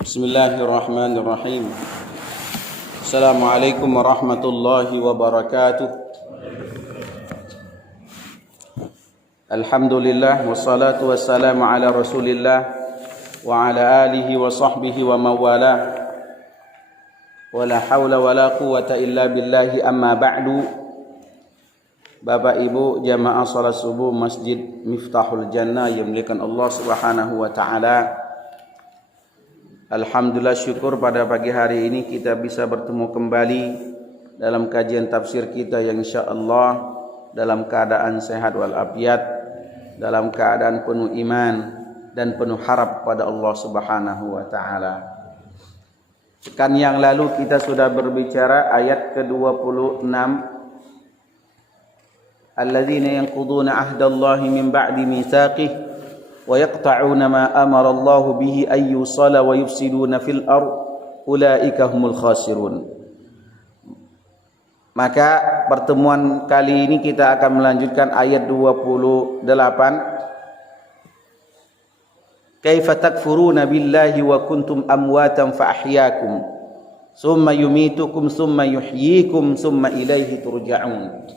Bismillahirrahmanirrahim. Assalamualaikum warahmatullahi wabarakatuh. Alhamdulillah wassalatu wassalamu ala Rasulillah wa ala alihi wa sahbihi wa mawalah. Wala haula wala quwwata illa billahi, amma ba'du. Bapak Ibu jamaah salat subuh Masjid Miftahul Jannah yang dimuliakan Allah Subhanahu wa taala. Alhamdulillah, syukur pada pagi hari ini kita bisa bertemu kembali dalam kajian tafsir kita yang insyaallah dalam keadaan sehat walafiat, dalam keadaan penuh iman dan penuh harap pada Allah Subhanahu wa taala. Pekan yang lalu kita sudah berbicara ayat ke-26, alladzina yanquduna ahdallahi min ba'di mitsaqih wa yaqta'una ma amara Allah bihi ay yusala wa yufsiduna fil ard ulaika humul khasirun. Maka pertemuan kali ini kita akan melanjutkan ayat 28. Kaifa takfuruna billahi wa kuntum amwatan fa ahyaakum summa yumitukum summa yuhyikum summa ilaihi turja'un.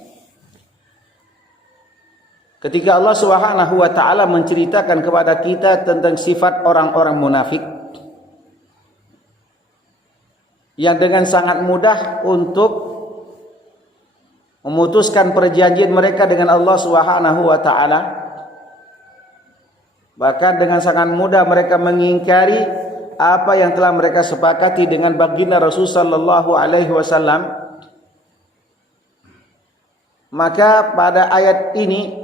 Ketika Allah Subhanahu wa taala menceritakan kepada kita tentang sifat orang-orang munafik yang dengan sangat mudah untuk memutuskan perjanjian mereka dengan Allah Subhanahu wa taala, bahkan dengan sangat mudah mereka mengingkari apa yang telah mereka sepakati dengan baginda Rasul sallallahu alaihi wasallam. Maka pada ayat ini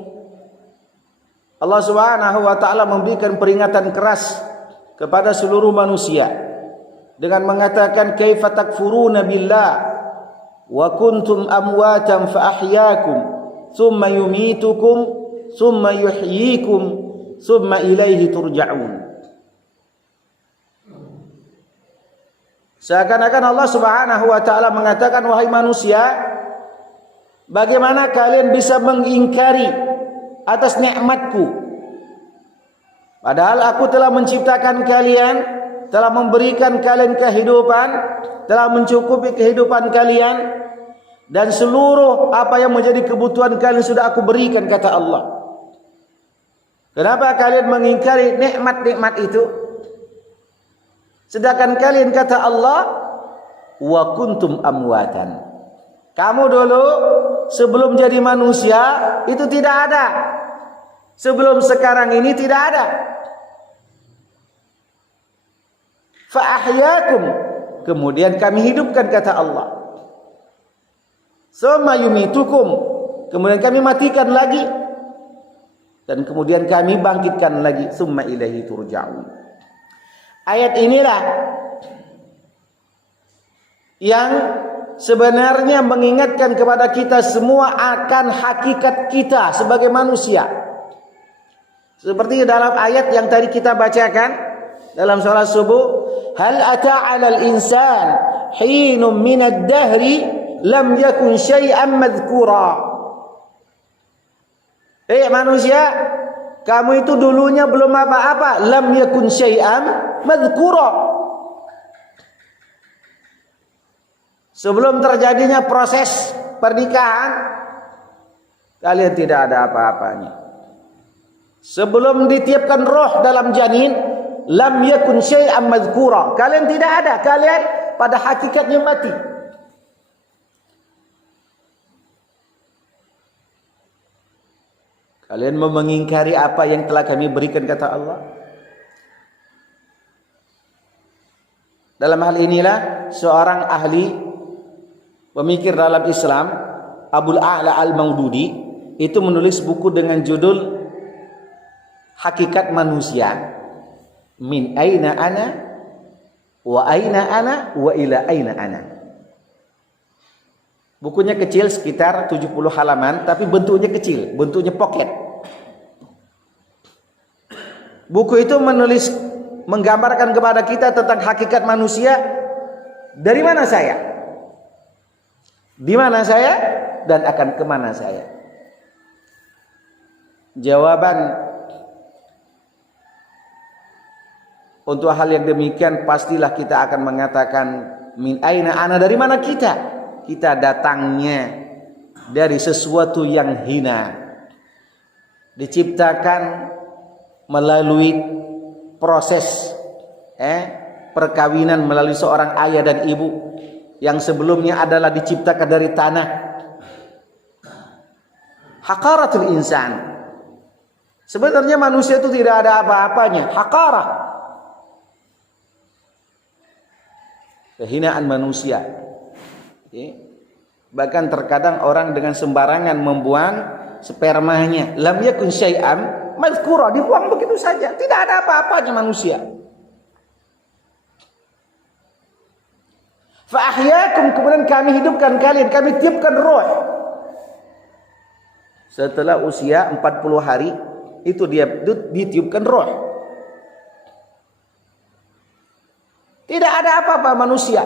Allah Subhanahu wa taala memberikan peringatan keras kepada seluruh manusia dengan mengatakan kaifa takfuruna billah wa kuntum amwatan fa ahyaakum thumma yumitukum thumma yuhyikum thumma ilaihi turja'un. Seakan-akan Allah Subhanahu wa taala mengatakan, wahai manusia, bagaimana kalian bisa mengingkari atas nikmatku, padahal aku telah menciptakan kalian, telah memberikan kalian kehidupan, telah mencukupi kehidupan kalian, dan seluruh apa yang menjadi kebutuhan kalian sudah aku berikan, kata Allah. Kenapa kalian mengingkari nikmat-nikmat itu? Sedangkan kalian, kata Allah, wa kuntum amwatan, kamu dulu sebelum jadi manusia itu tidak ada. Sebelum sekarang ini tidak ada. Fa ahyaakum, kemudian kami hidupkan, kata Allah. Summa yumitukum, kemudian kami matikan lagi, dan kemudian kami bangkitkan lagi. Summa ilaihi turja'un. Ayat inilah yang sebenarnya mengingatkan kepada kita semua akan hakikat kita sebagai manusia. Seperti dalam ayat yang tadi kita bacakan dalam salat subuh, hal ata 'alal insan hinum minad dahri lam yakun syai'an madhkura. Manusia, kamu itu dulunya belum apa-apa, lam yakun syai'an madhkura. Sebelum terjadinya proses pernikahan, kalian tidak ada apa-apanya. Sebelum ditiupkan roh dalam janin, lam yakun syai'an madhkura, kalian tidak ada, kalian pada hakikatnya mati. Kalian mau mengingkari apa yang telah kami berikan, kata Allah. Dalam hal inilah seorang ahli pemikir dalam Islam, Abul A'la Al-Maududi, itu menulis buku dengan judul Hakikat Manusia, min aina ana wa aina ana wa ila aina ana. Bukunya kecil, sekitar 70 halaman, tapi bentuknya kecil, bentuknya pocket. Buku itu menggambarkan kepada kita tentang hakikat manusia. Dari mana saya? Di mana saya? Dan akan kemana saya? Jawaban Untuk hal yang demikian pastilah kita akan mengatakan min aina ana, dari mana kita? Kita datangnya dari sesuatu yang hina. Diciptakan melalui proses perkawinan melalui seorang ayah dan ibu yang sebelumnya adalah diciptakan dari tanah. Haqaratul insan. Sebenarnya manusia itu tidak ada apa-apanya. Haqarah. Kehinaan manusia. Bahkan terkadang orang dengan sembarangan membuang spermanya. Lam yakun syai'an madhkura, dibuang begitu saja. Tidak ada apa-apanya manusia. Fa ahyakum, kemudian kami hidupkan kalian, kami tiupkan roh. Setelah usia 40 hari itu dia ditiupkan roh. Tidak ada apa-apa manusia.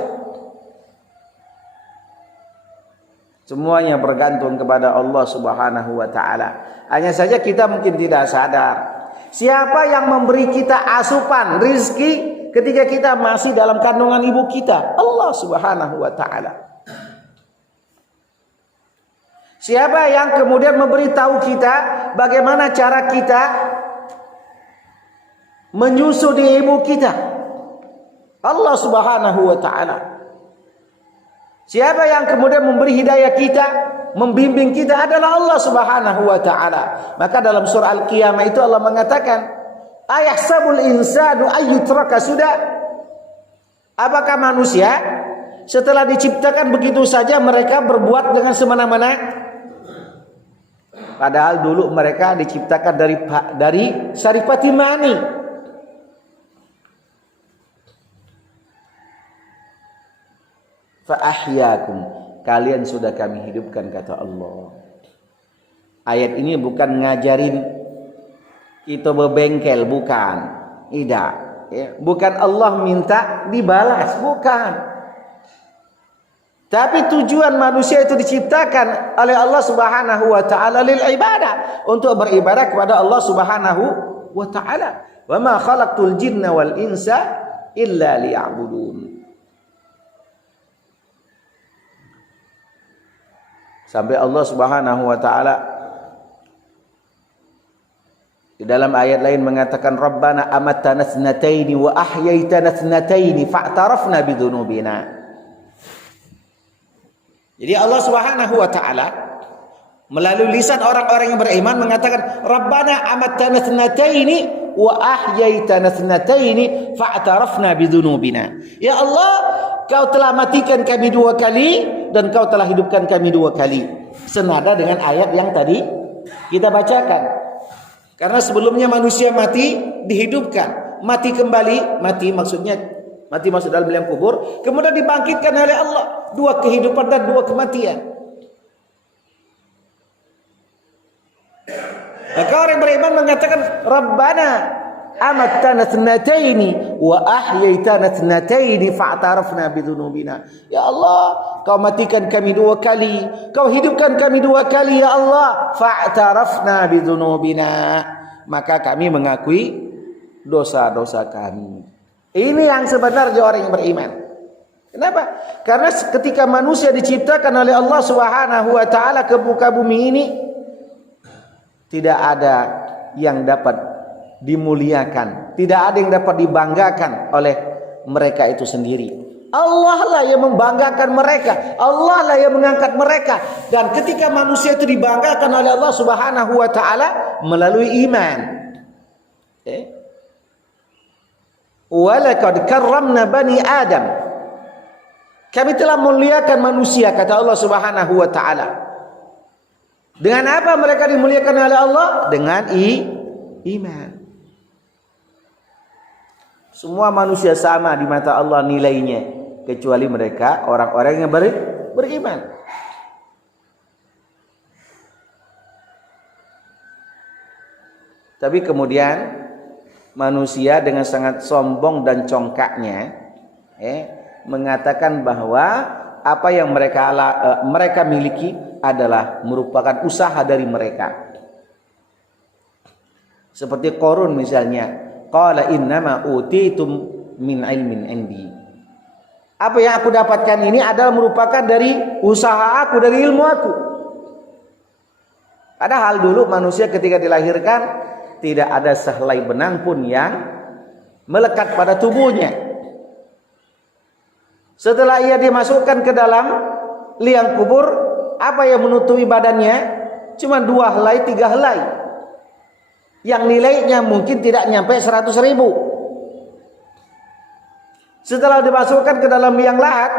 Semuanya bergantung kepada Allah Subhanahu wa taala. Hanya saja kita mungkin tidak sadar. Siapa yang memberi kita asupan rizki ketika kita masih dalam kandungan ibu kita? Allah Subhanahu wa taala. Siapa yang kemudian memberitahu kita bagaimana cara kita menyusu di ibu kita? Allah Subhanahu wa taala. Siapa yang kemudian memberi hidayah kita, membimbing kita adalah Allah Subhanahu wa taala. Maka dalam surah Al-Qiyamah itu Allah mengatakan, "Ayahsabul insanu ayyutraka sudah?" Apakah manusia setelah diciptakan begitu saja mereka berbuat dengan semena-mena? Padahal dulu mereka diciptakan dari saripati mani. Fa ahyakum, kalian sudah kami hidupkan, kata Allah. Ayat ini bukan ngajarin kita bebengkel, bukan. Tidak. Bukan Allah minta dibalas, bukan. Tapi tujuan manusia itu diciptakan oleh Allah Subhanahu wa taala lil ibadah, untuk beribadah kepada Allah Subhanahu wa taala. Wa ma khalaqtul jinna wal insa illa liya'budun. Sampai Allah Subhanahu wa taala di dalam ayat lain mengatakan, Rabbana amattana thnataini wa ahyaitana thnataini fa'tarafna bidzunubina. Jadi Allah Subhanahu wa taala melalui lisan orang-orang yang beriman mengatakan, Rabbana amattana thnataini wa ahyaitana thnataini fa'tarafna bidzunubina. Ya Allah, Kau telah matikan kami 2 kali dan Kau telah hidupkan kami 2 kali. Senada dengan ayat yang tadi kita bacakan. Karena sebelumnya manusia mati, dihidupkan. Mati kembali, mati maksudnya mati masuk dalam liang kubur, kemudian dibangkitkan oleh Allah. 2 kehidupan dan 2 kematian. Maka orang beriman mengatakan, Rabbana amattana thnataini wa ahyaitana thnataini fa'tarafna bidzunubina. Ya Allah, Kau matikan kami 2 kali, Kau hidupkan kami 2 kali, ya Allah, fa'tarafna bidzunubina. Maka kami mengakui dosa-dosa kami. Ini yang sebenarnya orang yang beriman. Kenapa? Karena ketika manusia diciptakan oleh Allah Subhanahu wa taala ke muka bumi ini, tidak ada yang dapat dimuliakan, tidak ada yang dapat dibanggakan oleh mereka itu sendiri. Allah lah yang membanggakan mereka, Allah lah yang mengangkat mereka. Dan ketika manusia itu dibanggakan oleh Allah Subhanahu wa taala melalui iman. Walaqad karramna bani Adam. Kami telah memuliakan manusia, kata Allah Subhanahu wa taala. Dengan apa mereka dimuliakan oleh Allah? Dengan iman. Semua manusia sama di mata Allah nilainya, kecuali mereka orang-orang yang beriman. Tapi kemudian manusia dengan sangat sombong dan congkaknya mengatakan bahwa apa yang mereka miliki adalah merupakan usaha dari mereka. Seperti Qarun misalnya. Qala innama utitum min ilmin indi. Apa yang aku dapatkan ini adalah merupakan dari usaha aku, dari ilmu aku. Padahal dulu manusia ketika dilahirkan tidak ada sehelai benang pun yang melekat pada tubuhnya. Setelah ia dimasukkan ke dalam liang kubur, apa yang menutupi badannya? Cuma 2 helai, 3 helai. Yang nilainya mungkin tidak nyampe 100.000. Setelah dimasukkan ke dalam liang lahat,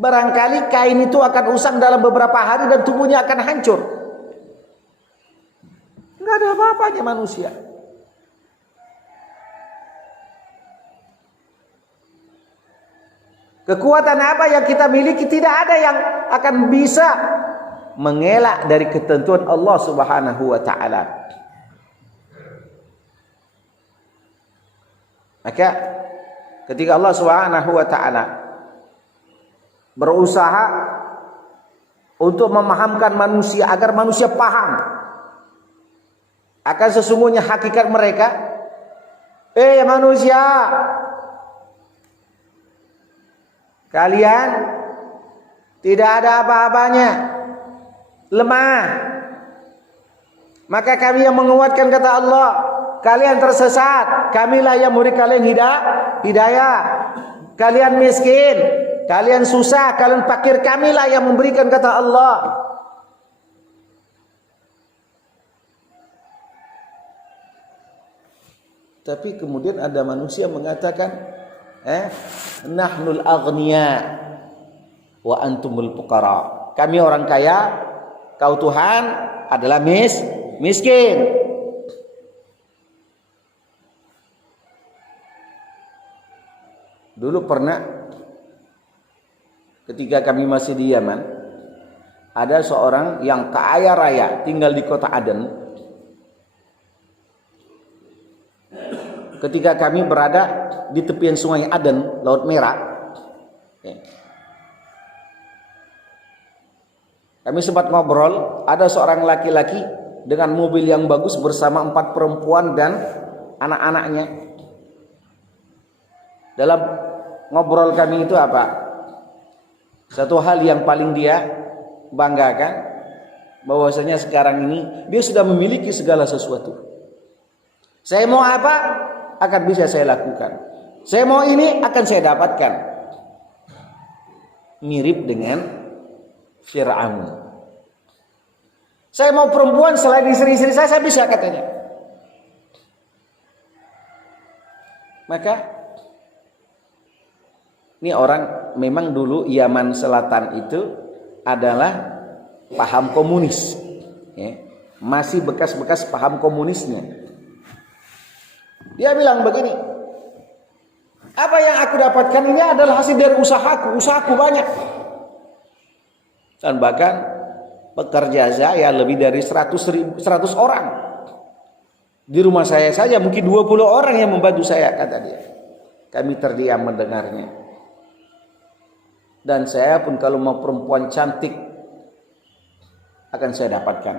barangkali kain itu akan usang dalam beberapa hari dan tubuhnya akan hancur. Enggak ada apa-apanya manusia. Kekuatan apa yang kita miliki tidak ada yang akan bisa mengelak dari ketentuan Allah Subhanahu wa taala. Maka ketika Allah Subhanahu wa taala berusaha untuk memahamkan manusia agar manusia paham akan sesungguhnya hakikat mereka, manusia, kalian tidak ada apa-apanya, lemah. Maka kami yang menguatkan kata Allah, kalian tersesat, kamilah yang memberi kalian hidayah. Kalian miskin, kalian susah, kalian fakir, kamilah yang memberikan kata Allah. Tapi kemudian ada manusia mengatakan, nahnul aghniya wa antumul fuqara. Kami orang kaya, kau Tuhan adalah miskin. Dulu pernah ketika kami masih di Yaman, ada seorang yang kaya raya tinggal di kota Aden. Ketika kami berada di tepian sungai Aden, Laut Merah, kami sempat ngobrol. Ada seorang laki-laki dengan mobil yang bagus bersama 4 perempuan dan anak-anaknya. Dalam ngobrol kami itu apa? Satu hal yang paling dia banggakan, bahwasanya sekarang ini dia sudah memiliki segala sesuatu. Saya mau apa? Akan bisa saya lakukan. Saya mau ini akan saya dapatkan. Mirip dengan Fir'aun. Saya mau perempuan selain istri-istri saya bisa katanya. Maka ini orang memang dulu Yaman Selatan itu adalah paham komunis. Masih bekas-bekas paham komunisnya. Dia bilang begini, apa yang aku dapatkan ini adalah hasil dari usahaku banyak. Dan bahkan pekerja saya lebih dari 100 orang. Di rumah saya saja mungkin 20 orang yang membantu saya, kata dia. Kami terdiam mendengarnya. Dan saya pun kalau mau perempuan cantik akan saya dapatkan.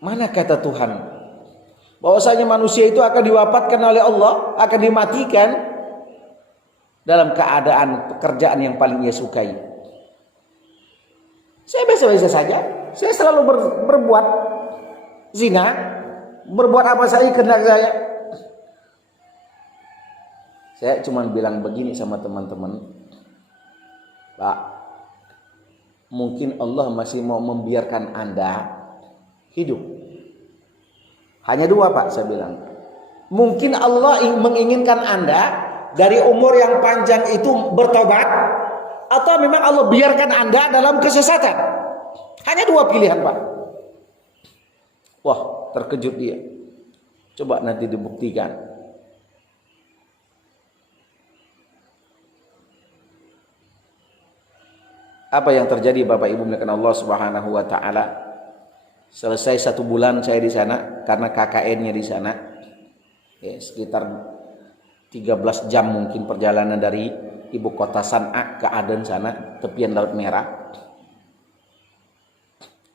Mana kata Tuhan bahwasanya manusia itu akan diwafatkan oleh Allah, akan dimatikan dalam keadaan pekerjaan yang paling ia sukai. Saya biasa-biasa saja. Saya selalu berbuat zina, berbuat apa saja kehendak saya. Saya cuma bilang begini sama teman-teman, Pak, mungkin Allah masih mau membiarkan Anda hidup. Hanya 2, Pak, saya bilang. Mungkin Allah menginginkan Anda dari umur yang panjang itu bertobat, atau memang Allah biarkan Anda dalam kesesatan. Hanya 2 pilihan, Pak. Wah, terkejut dia. Coba nanti dibuktikan. Apa yang terjadi Bapak Ibu melihat Allah Subhanahu wa taala? Selesai 1 bulan saya di sana karena KKN-nya di sana. Sekitar 13 jam mungkin perjalanan dari ibu kota San'a ke Aden sana, tepian Laut Merah.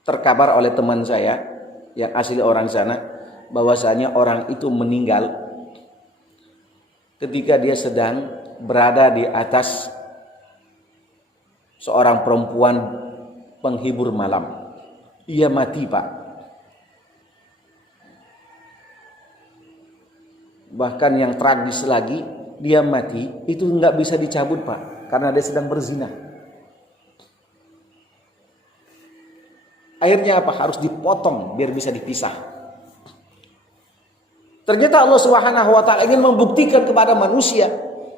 Terkabar oleh teman saya yang asli orang sana, bahwasanya orang itu meninggal ketika dia sedang berada di atas seorang perempuan penghibur malam. Ia mati, Pak. Bahkan yang tragis lagi, dia mati itu nggak bisa dicabut, Pak, karena dia sedang berzina. Akhirnya apa? Harus dipotong biar bisa dipisah. Ternyata Allah Subhanahu wa taala ingin membuktikan kepada manusia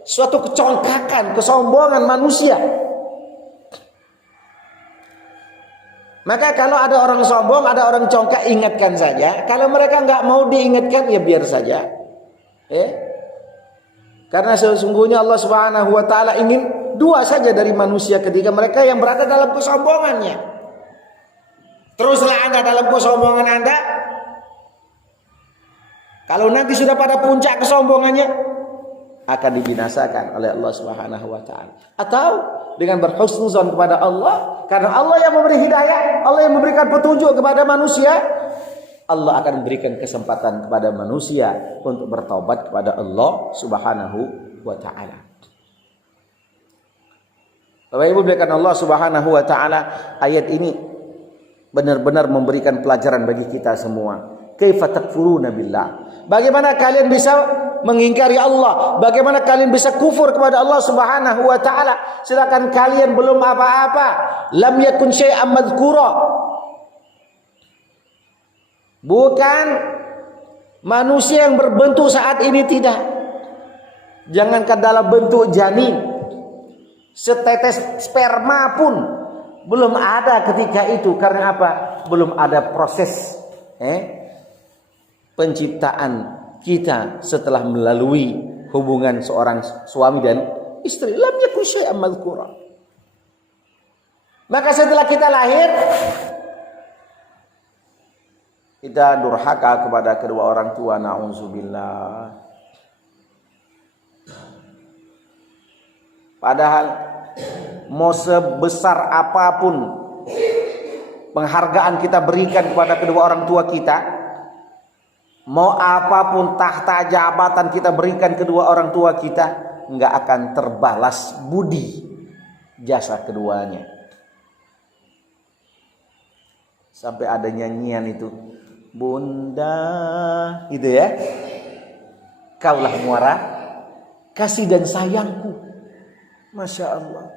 suatu kecongkakan, kesombongan manusia. Maka kalau ada orang sombong, ada orang congkak, ingatkan saja. Kalau mereka nggak mau diingatkan, ya biar saja. Karena sesungguhnya Allah Subhanahu wa taala ingin dua saja dari manusia ketika mereka yang berada dalam kesombongannya. Teruslah Anda dalam kesombongan Anda. Kalau nanti sudah pada puncak kesombongannya, akan dibinasakan oleh Allah Subhanahu wa taala. Atau dengan berhusnuzon kepada Allah, karena Allah yang memberi hidayah, Allah yang memberikan petunjuk kepada manusia, Allah akan memberikan kesempatan kepada manusia untuk bertaubat kepada Allah Subhanahu wa taala. Bapak Ibu berikan Allah Subhanahu wa taala, ayat ini benar-benar memberikan pelajaran bagi kita semua. Kaifa takfuruna billah? Bagaimana kalian bisa mengingkari Allah? Bagaimana kalian bisa kufur kepada Allah Subhanahu wa taala sedangkan kalian belum apa-apa? Lam yakun syai'an madhkura. Bukan manusia yang berbentuk saat ini, tidak. Jangankan dalam bentuk janin, setetes sperma pun belum ada ketika itu. Karena apa? Belum ada proses penciptaan kita setelah melalui hubungan seorang suami dan istri. Lam yakun syai'an madhkura. Maka setelah kita lahir, kita durhaka kepada kedua orang tua, na'udzubillah. Padahal mau sebesar apapun penghargaan kita berikan kepada kedua orang tua kita, mau apapun tahta jabatan kita berikan kedua orang tua kita, nggak akan terbalas budi jasa keduanya. Sampai ada nyanyian itu, Bunda, gitu ya, kaulah muara kasih dan sayangku. Masya Allah.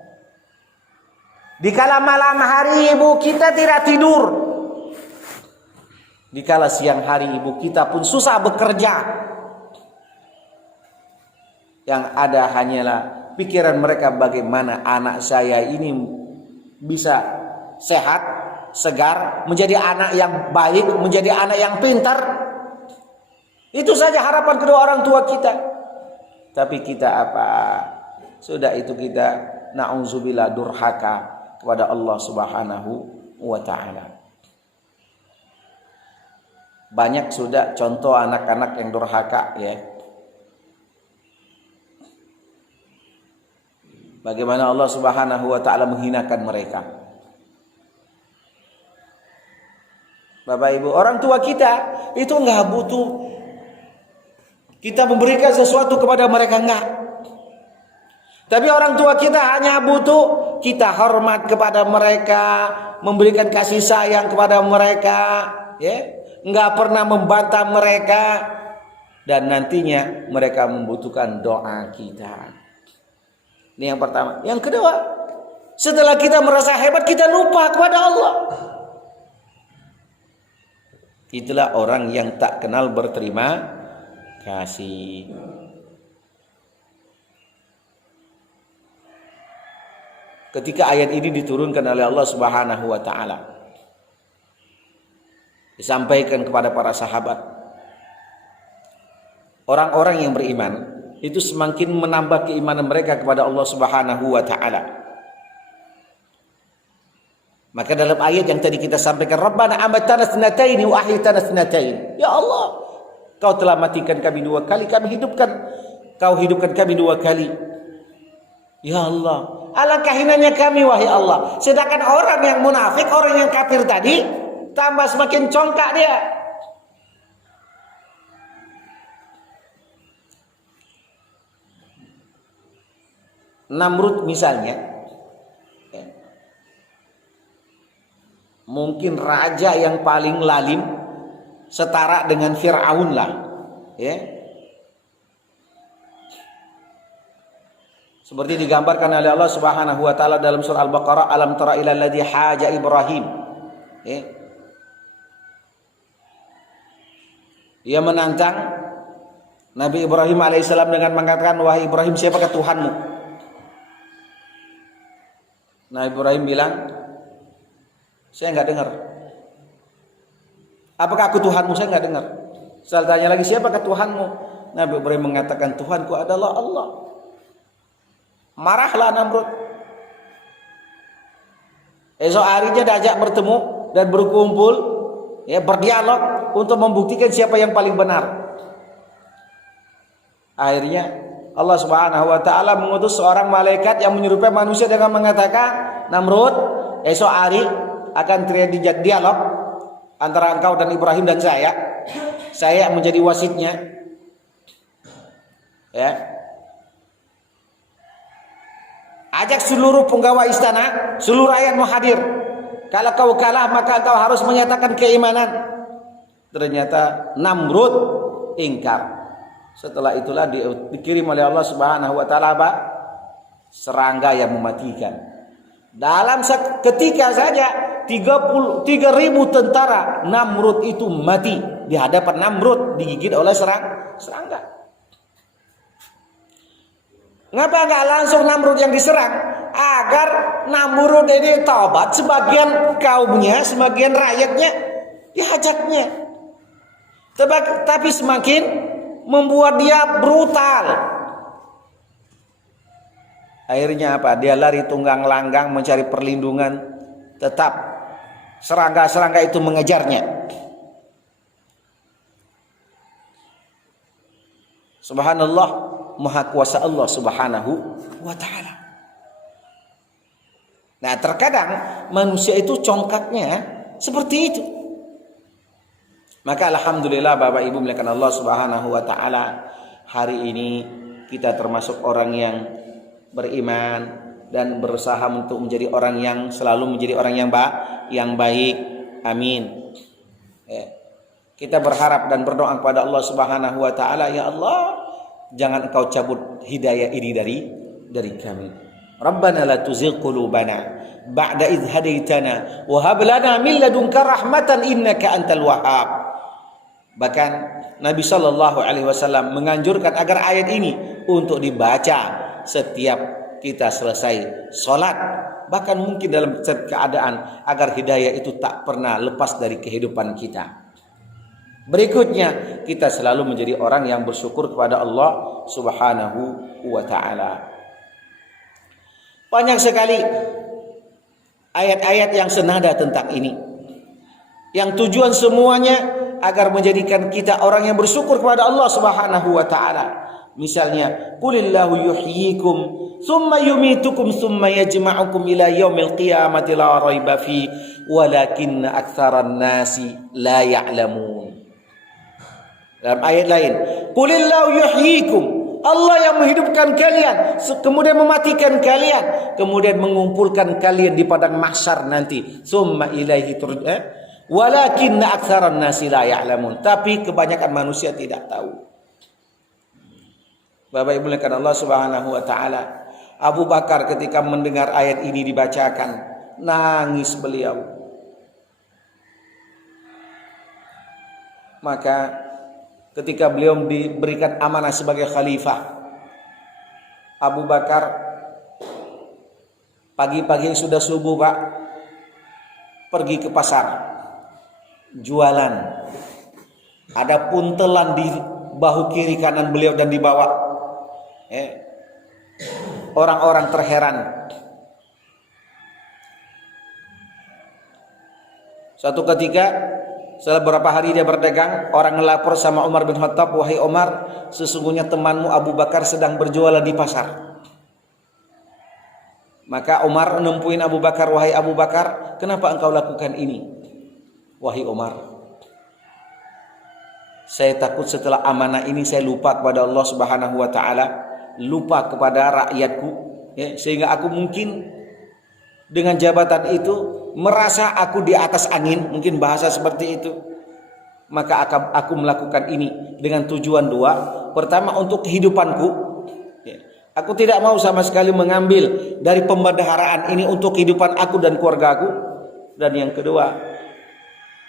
Dikala malam hari ibu kita tidak tidur, dikala siang hari ibu kita pun susah bekerja, yang ada hanyalah pikiran mereka bagaimana anak saya ini bisa sehat, segar, menjadi anak yang baik, menjadi anak yang pintar. Itu saja harapan kedua orang tua kita. Tapi kita apa? Sudah itu kita na'udzubillah durhaka kepada Allah Subhanahu wa taala. Banyak sudah contoh anak-anak yang durhaka ya. Bagaimana Allah Subhanahu wa taala menghinakan mereka. Bapak Ibu, orang tua kita itu enggak butuh kita memberikan sesuatu kepada mereka, enggak. Tapi orang tua kita hanya butuh kita hormat kepada mereka, memberikan kasih sayang kepada mereka, ya. Enggak pernah membantah mereka, dan nantinya mereka membutuhkan doa kita. Ini yang pertama. Yang kedua, setelah kita merasa hebat, kita lupa kepada Allah. Itulah orang yang tak kenal berterima kasih. Ketika ayat ini diturunkan oleh Allah Subhanahu wa taala, disampaikan kepada para sahabat, orang-orang yang beriman itu semakin menambah keimanan mereka kepada Allah Subhanahu wa taala. Maka dalam ayat yang tadi kita sampaikan, Rabbana amatana thnataini wa ahyitana thnataini. Ya Allah, Kau telah matikan kami 2 kali, Kau hidupkan kami 2 kali. Ya Allah, alangkah hinanya kami wahai Allah. Sedangkan orang yang munafik, orang yang kafir tadi, tambah semakin congkak dia. Namrud misalnya, mungkin raja yang paling lalim, setara dengan Fir'aun lah, ya. Seperti digambarkan oleh Allah Subhanahu wa taala dalam surah Al-Baqarah, alam tara ilal ladzi haja Ibrahim. Ya. Dia menantang Nabi Ibrahim alaihissalam dengan mengatakan, wahai Ibrahim, siapakah Tuhanmu? Nabi Ibrahim bilang, saya enggak dengar. Apakah aku Tuhanmu? Saya enggak dengar. Saya tanya lagi, siapakah Tuhanmu? Nabi Ibrahim mengatakan, Tuhanku adalah Allah. Marahlah Namrud. Esok harinya diajak bertemu dan berkumpul, ya, berdialog untuk membuktikan siapa yang paling benar. Akhirnya Allah Subhanahu wa taala mengutus seorang malaikat yang menyerupai manusia dengan mengatakan, Namrud, esok hari akan terjadi dialog antara engkau dan Ibrahim dan saya. Saya menjadi wasitnya. Ya. Ajak seluruh penggawa istana, seluruh rakyat mau hadir. Kalau kau kalah maka kau harus menyatakan keimanan. Ternyata Namrud ingkar. Setelah itulah dikirim oleh Allah Subhanahu wa taala apa? Serangga yang mematikan. Dalam ketika saja 3.000 tentara Namrud itu mati di hadapan Namrud, digigit oleh serangga. Ngapa enggak langsung Namrud yang diserang? Agar Namrud ini taubat, sebagian kaumnya, sebagian rakyatnya dihajaknya. Tapi semakin membuat dia brutal. Akhirnya apa? Dia lari tunggang langgang mencari perlindungan. Tetap serangga-serangga itu mengejarnya. Subhanallah, Maha Kuasa Allah Subhanahu wa taala. Nah, terkadang manusia itu congkaknya seperti itu. Maka alhamdulillah Bapak Ibu melihat Allah Subhanahu wa taala, hari ini kita termasuk orang yang beriman dan berusaha untuk menjadi orang yang selalu menjadi orang yang baik. Amin. Kita berharap dan berdoa kepada Allah Subhanahu wa taala, ya Allah, jangan engkau cabut hidayah ini dari kami. Rabbana la tuzigh qulubana ba'da idh hadaitana wa hab lana min ladunka rahmatan innaka antal wahhab. Bahkan Nabi sallallahu alaihi wasallam menganjurkan agar ayat ini untuk dibaca setiap kita selesai salat, bahkan mungkin dalam keadaan agar hidayah itu tak pernah lepas dari kehidupan kita. Berikutnya, kita selalu menjadi orang yang bersyukur kepada Allah Subhanahu wa taala. Banyak sekali ayat-ayat yang senada tentang ini. Yang tujuan semuanya agar menjadikan kita orang yang bersyukur kepada Allah Subhanahu wa taala. Misalnya, qulillahu yuhyikum thumma yumitukum thumma yajma'ukum ila yaumil qiyamati la raiba fi walakinna aktsaran nasi la ya'lamun. Dalam ayat lain, qulillahu yuhyikum, Allah yang menghidupkan kalian, kemudian mematikan kalian, kemudian mengumpulkan kalian di padang mahsyar nanti. Summa ilaihi turja'un, walakinna aktsaran nasi la ya'lamun. Tapi kebanyakan manusia tidak tahu. Bapak Ibu sekalian Allah Subhanahu wa taala, Abu Bakar ketika mendengar ayat ini dibacakan, nangis beliau. Maka ketika beliau diberikan amanah sebagai khalifah, Abu Bakar pagi-pagi sudah subuh Pak, pergi ke pasar jualan. Ada puntelan di bahu kiri kanan beliau dan di bawah. Orang-orang terheran. Suatu ketika setelah beberapa hari dia berdagang, orang melapor sama Umar bin Khattab, wahai Umar, sesungguhnya temanmu Abu Bakar sedang berjualan di pasar. Maka Umar nempuin Abu Bakar, wahai Abu Bakar, kenapa engkau lakukan ini? wahai Umar, saya takut setelah amanah ini saya lupa kepada Allah Subhanahu wa taala, lupa kepada rakyatku, ya, sehingga aku mungkin dengan jabatan itu merasa aku di atas angin, mungkin bahasa seperti itu. Maka aku melakukan ini dengan tujuan dua. Pertama, untuk kehidupanku, ya. Aku tidak mau sama sekali mengambil dari pembendaharaan ini untuk kehidupan aku dan keluargaku. Dan yang kedua,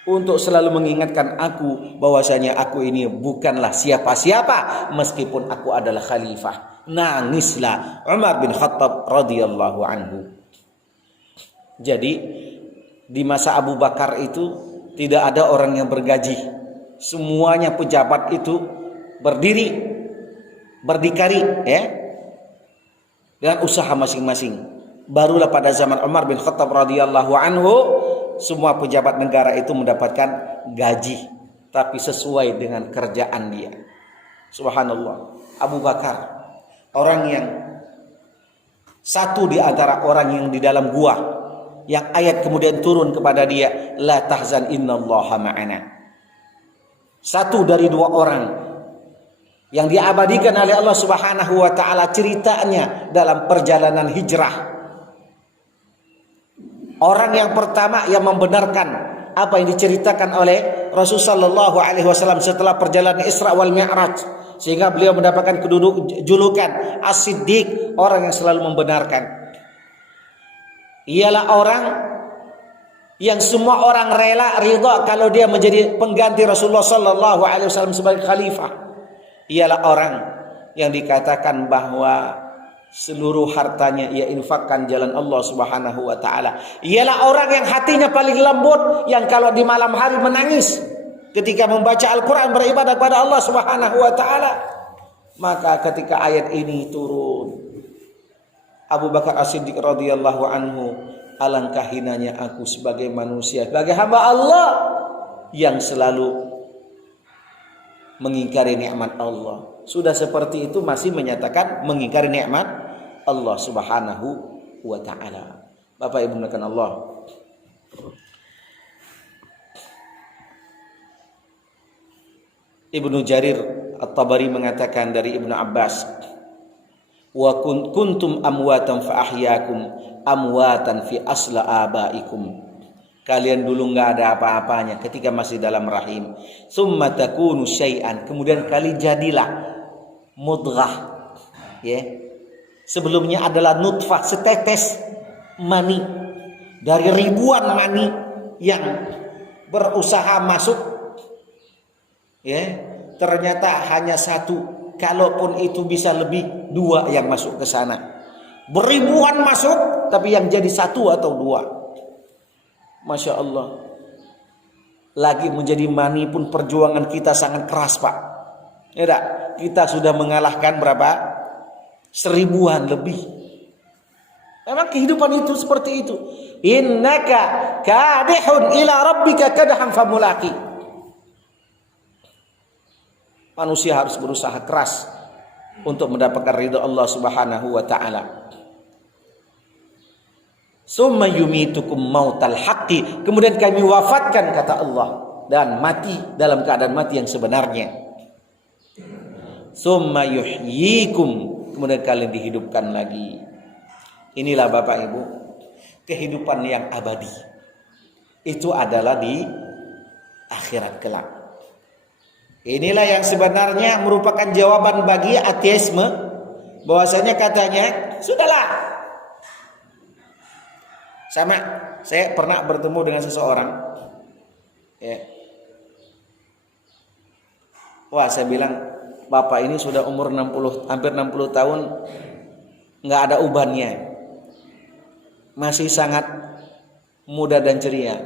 untuk selalu mengingatkan aku bahwasanya aku ini bukanlah siapa-siapa meskipun aku adalah khalifah. Nangislah Umar bin Khattab radhiyallahu anhu. Jadi di masa Abu Bakar itu tidak ada orang yang bergaji. Semuanya pejabat itu berdikari, ya, dengan usaha masing-masing. Barulah pada zaman Umar bin Khattab radhiyallahu anhu semua pejabat negara itu mendapatkan gaji, tapi sesuai dengan kerjaan dia. Subhanallah. Abu Bakar, orang yang satu di antara orang yang di dalam gua, yang ayat kemudian turun kepada dia, la tahzan innallaha ma'ana. Satu dari dua orang yang diabadikan oleh Allah Subhanahu wa taala ceritanya dalam perjalanan hijrah. Orang yang pertama yang membenarkan apa yang diceritakan oleh Rasulullah sallallahu alaihi wasallam setelah perjalanan Isra wal Mi'raj, sehingga beliau mendapatkan julukan As-Siddiq, orang yang selalu membenarkan. Ialah orang yang semua orang rela ridha kalau dia menjadi pengganti Rasulullah sallallahu alaihi wasallam sebagai khalifah. Ialah orang yang dikatakan bahwa seluruh hartanya ia infakkan jalan Allah Subhanahu wa taala. Ialah orang yang hatinya paling lembut, yang kalau di malam hari menangis ketika membaca Al-Qur'an, beribadah kepada Allah Subhanahu wa taala. Maka ketika ayat ini turun, Abu Bakar As-Siddiq radhiyallahu anhu, alangkah hinanya aku sebagai manusia, sebagai hamba Allah yang selalu mengingkari nikmat Allah. Sudah seperti itu masih menyatakan mengingkari nikmat Allah Subhanahu wa taala. Bapak Ibu menekan Allah. Ibnu Jarir At-Tabari mengatakan dari Ibnu Abbas, wa kuntum amwatan fa ahyakum amwatan fi asla abaikum. Kalian dulu enggak ada apa-apanya ketika masih dalam rahim. Summa takunu syai'an, kemudian kali jadilah mudghah, ya. Sebelumnya adalah nutfah, setetes mani dari ribuan mani yang berusaha masuk, ya. Ternyata hanya satu, kalaupun itu bisa lebih, dua yang masuk ke sana. Beribuan masuk, tapi yang jadi satu atau dua. Masya Allah. Lagi menjadi mani pun perjuangan kita sangat keras, Pak. Ya tak? Kita sudah mengalahkan berapa? 1000-an lebih. Memang kehidupan itu seperti itu. Innaka kadihun ila rabbika kadhan famulaqi. Manusia harus berusaha keras untuk mendapatkan ridha Allah Subhanahu wa taala. Summa yumitukum mautal haqqi, kemudian kami wafatkan, kata Allah, dan mati dalam keadaan mati yang sebenarnya. Summa yuhyikum, kemudian kalian dihidupkan lagi. Inilah Bapak Ibu, kehidupan yang abadi. Itu adalah di akhirat kelak. Inilah yang sebenarnya merupakan jawaban bagi ateisme, bahwasanya katanya, sudahlah. Sama, saya pernah bertemu dengan seseorang, ya. Wah, saya bilang, Bapak ini sudah umur 60, hampir 60 tahun, nggak ada ubannya, masih sangat muda dan ceria.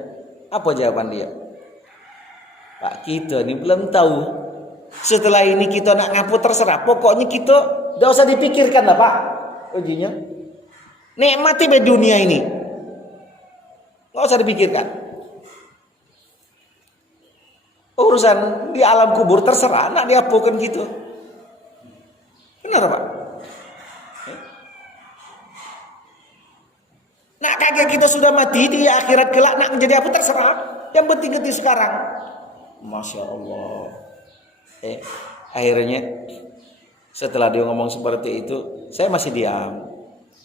Apa jawaban dia? Pak, kita ini belum tahu. Setelah ini kita nak ngapu terserah. Pokoknya kita nggak usah dipikirkan lah, Pak. Ujinya, nikmati be dunia ini, nggak usah dipikirkan. Urusan di alam kubur terserah, nak diapukan gitu. Benar, Pak? Nak kagak kita sudah mati di akhirat kelak, nak menjadi apa terserah. Yang penting sekarang. Masya Allah. Akhirnya setelah dia ngomong seperti itu, saya masih diam.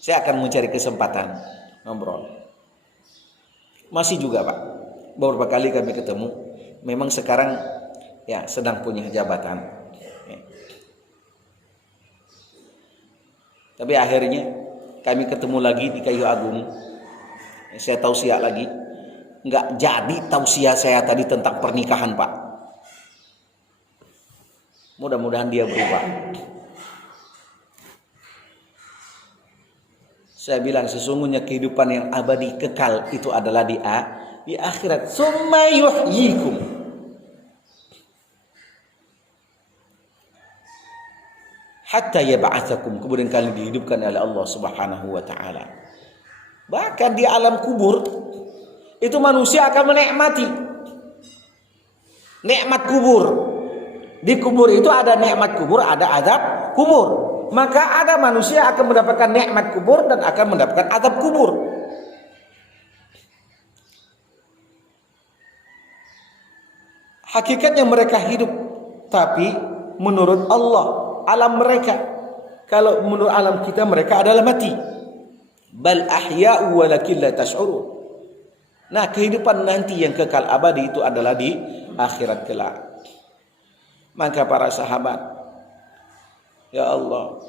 Saya akan mencari kesempatan ngobrol. Masih juga Pak, beberapa kali kami ketemu. Memang sekarang ya sedang punya jabatan. Tapi akhirnya kami ketemu lagi di Kayu Agung. Saya tausiah lagi. Enggak jadi tausiah saya tadi tentang pernikahan Pak. Mudah-mudahan dia berubah. Saya bilang sesungguhnya kehidupan yang abadi kekal itu adalah di akhirat. Summa yuhyikum. Hatta yab'atsakum, kemudian kalian dihidupkan oleh Allah Subhanahu wa taala. Bahkan di alam kubur itu manusia akan menikmati nikmat kubur. Di kubur itu ada nikmat kubur, ada azab kubur. Maka ada manusia akan mendapatkan nikmat kubur dan akan mendapatkan azab kubur. Hakikatnya mereka hidup, tapi menurut Allah alam mereka, kalau menurut alam kita mereka adalah mati. Bal ahya'u walakin la tash'urun. Nah, kehidupan nanti yang kekal abadi itu adalah di akhirat kelak. Maka para sahabat, ya Allah,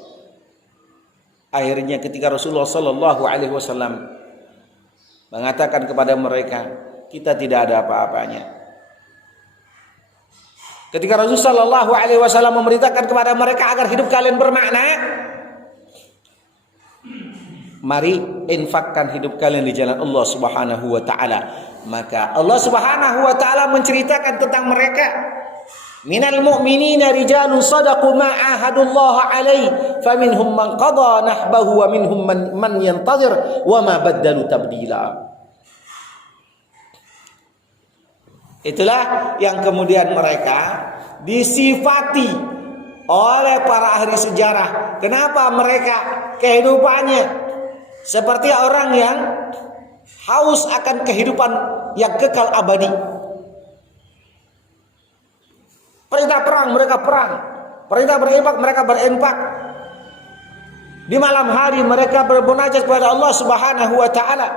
akhirnya ketika Rasulullah sallallahu alaihi wasallam mengatakan kepada mereka, kita tidak ada apa-apanya. Ketika Rasulullah sallallahu alaihi wasallam memerintahkan kepada mereka agar hidup kalian bermakna, mari infakkan hidup kalian di jalan Allah Subhanahu wa taala. Maka Allah Subhanahu wa taala menceritakan tentang mereka. Minal mu'minina rijalun sadaqu ma ahadullah alaihi faminhum man qada nahbahu wa minhum man yantazir wa ma baddalu tabdila. Itulah yang kemudian mereka disifati oleh para ahli sejarah. Kenapa mereka kehidupannya seperti orang yang haus akan kehidupan yang kekal abadi. Perintah perang mereka perang, perintah berinfak mereka berinfak. Di malam hari mereka bermunajat kepada Allah Subhanahu wa taala.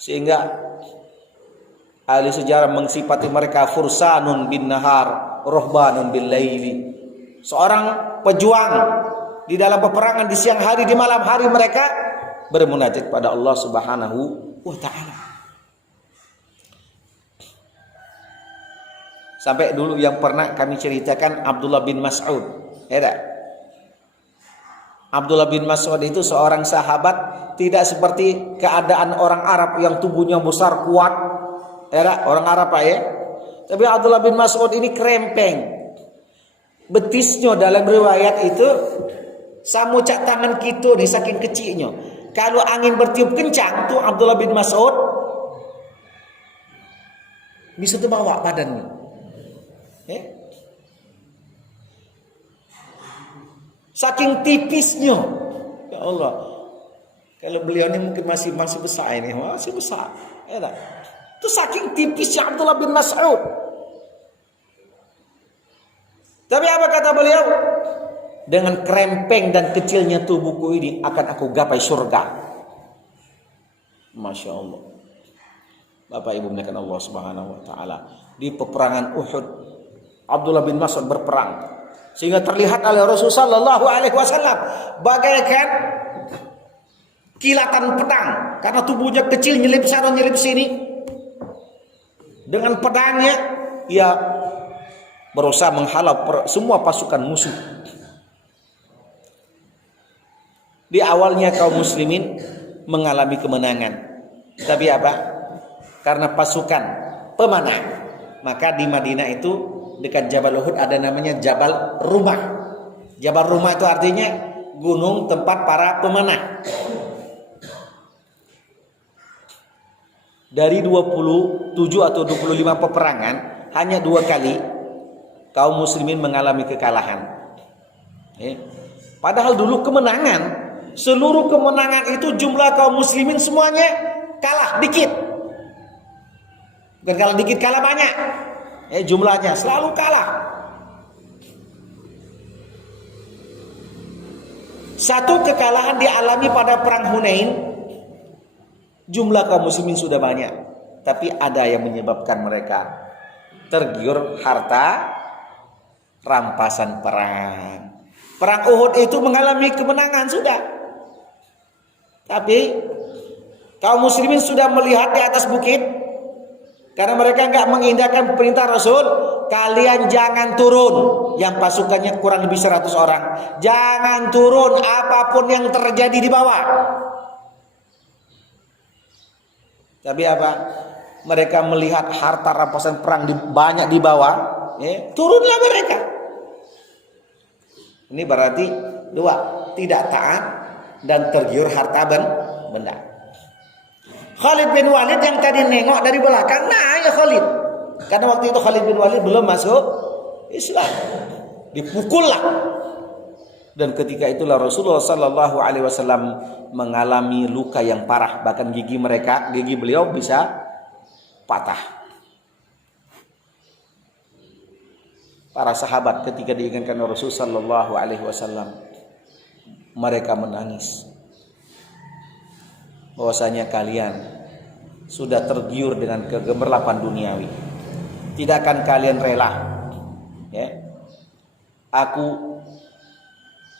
Sehingga ahli sejarah mensifati mereka fursanun bin nahar, rohbanun bil laili. Seorang pejuang di dalam peperangan di siang hari, di malam hari mereka bermunajat kepada Allah Subhanahu wa taala. Sampai dulu yang pernah kami ceritakan Abdullah bin Mas'ud. Abdullah bin Mas'ud itu seorang sahabat, tidak seperti keadaan orang Arab yang tubuhnya besar kuat. Orang Arab ya. Tapi Abdullah bin Mas'ud ini krempeng. Betisnya dalam riwayat itu samucak tangan kita di saking kecilnya. Kalau angin bertiup kencang tuh Abdullah bin Mas'ud bisa terbawa badannya. Saking tipisnya. Ya Allah. Kalau beliau ini mungkin masih besar ini, masih besar. Itu saking tipisnya Abdullah bin Mas'ud. Tapi apa kata beliau? Dengan krempeng dan kecilnya tubuhku ini akan aku gapai surga. Masya Allah. Bapak Ibu muliakan Allah Subhanahu wa taala. Di peperangan Uhud, Abdullah bin Mas'ud berperang sehingga terlihat oleh Rasulullah sallallahu alaihi wasallam bagaikan kilatan pedang karena tubuhnya kecil, nyelip sana nyelip sini. Dengan pedangnya ia berusaha menghalau semua pasukan musuh. Di awalnya kaum muslimin mengalami kemenangan. Tapi apa? Karena pasukan pemanah. Maka di Madinah itu dekat Jabal Uhud ada namanya Jabal Rumah. Jabal Rumah itu artinya gunung tempat para pemanah. Dari 27 atau 25 peperangan, hanya 2 kali kaum muslimin mengalami kekalahan. Padahal dulu kemenangan, seluruh kemenangan itu jumlah kaum muslimin semuanya kalah dikit. Bukan kalah dikit, kalah banyak. Jumlahnya selalu kalah. Satu kekalahan dialami pada perang Hunain. Jumlah kaum muslimin sudah banyak, tapi ada yang menyebabkan mereka tergiur harta rampasan perang. Perang Uhud itu mengalami kemenangan sudah, tapi kaum muslimin sudah melihat di atas bukit, karena mereka enggak mengindahkan perintah Rasul, kalian jangan turun. Yang pasukannya kurang lebih 100 orang, jangan turun apapun yang terjadi di bawah. Tapi apa? Mereka melihat harta rampasan perang banyak di bawah, turunlah mereka. Ini berarti dua, tidak taat dan tergiur harta benda. Khalid bin Walid yang tadi nengok dari belakang, nah ya Khalid. Karena waktu itu Khalid bin Walid belum masuk Islam, dipukullah. Dan ketika itulah Rasulullah Sallallahu Alaihi Wasallam mengalami luka yang parah, bahkan gigi beliau bisa patah. Para sahabat ketika diingatkan Rasul Sallallahu Alaihi Wasallam, mereka menangis. Bahwasanya kalian sudah tergiur dengan kegemerlapan duniawi. Tidak akan kalian rela. Aku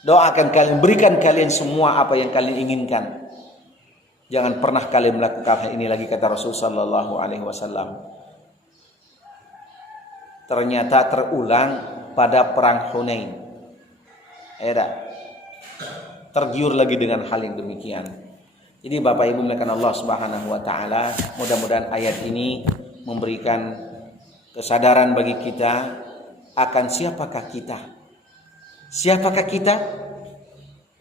doakan kalian, berikan kalian semua apa yang kalian inginkan. Jangan pernah kalian melakukan hal ini lagi, kata Rasul Sallallahu Alaihi Wasallam. Ternyata terulang pada perang Hunain. Tergiur lagi dengan hal yang demikian. Jadi Bapak Ibu melakukan Allah Subhanahu Wa Taala, mudah-mudahan ayat ini memberikan kesadaran bagi kita akan siapakah kita. Siapakah kita?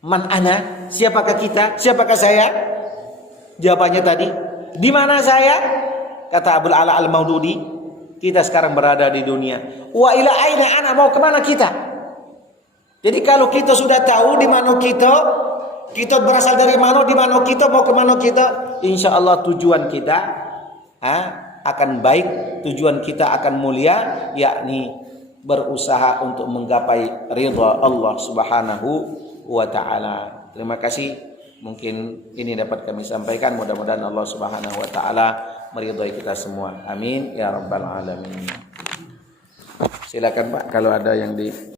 Man ana? Siapakah kita? Siapakah saya? Jawabannya tadi, di mana saya? Kata Abul Ala Al-Maududi, kita sekarang berada di dunia. Wa ila aina ana, mau kemana kita? Jadi kalau kita sudah tahu di mana kita berasal dari mana, di mana kita, mau kemana kita, insya Allah tujuan kita akan baik, tujuan kita akan mulia, yakni berusaha untuk menggapai ridha Allah Subhanahu wa Ta'ala. Terima kasih, mungkin ini dapat kami sampaikan. Mudah-mudahan Allah Subhanahu wa Ta'ala meridhai kita semua. Amin ya rabbal alamin. Silakan Pak, kalau ada yang di